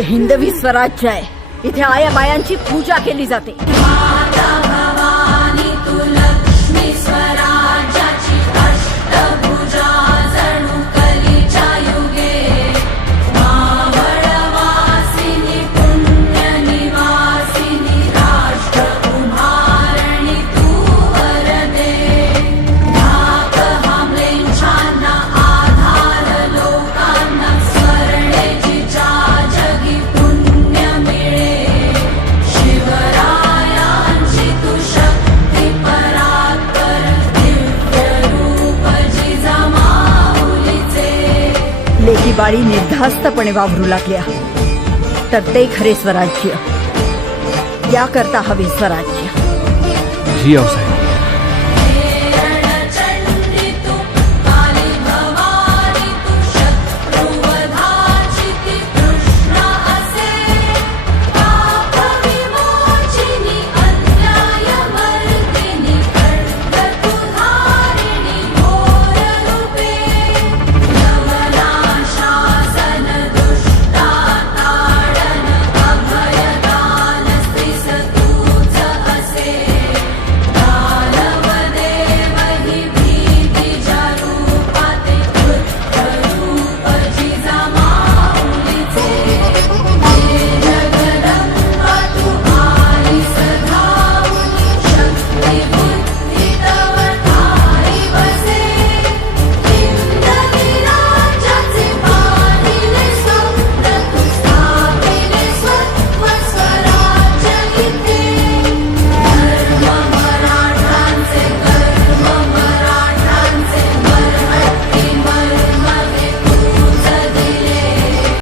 हिंदवी स्वराज्य आहे. इथे आया बायांची पूजा केली जाते. बाळी निर्धास्तपणे वावरू लागल्या. तर ते खरे स्वराज्य. याकरता हवे स्वराज्य. जी आऊसाहेब